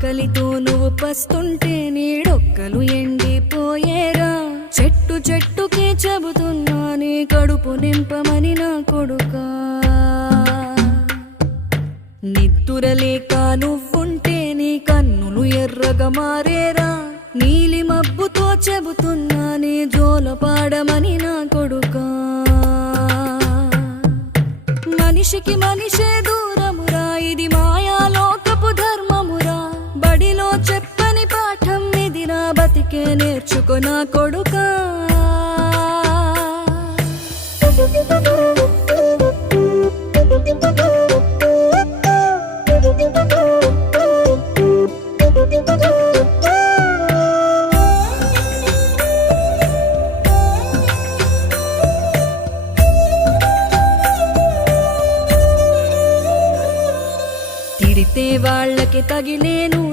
ఆకలితో నువ్వు పస్తుంటే నీడొక్కలు ఎండిపోయేరా. చెట్టు చెట్టుకే చెబుతున్నా నీ కడుపు నింపమని నా కొడుకా. నిద్దురలేక నువ్వుంటే నీ కన్నులు ఎర్రగా మారేరా. నీలి మబ్బుతో చెబుతున్నా నీ జోలపాడమని నా కొడుకా. మనిషికి మనిషే దూరమురా, ఇది మాయాలోకపు ధర్మమురా. బడిలో చెప్పని పాఠం ఇది, నా బతికే నేర్చుకో నా కొడుకా. తిడితే వాళ్ళకి తగిలే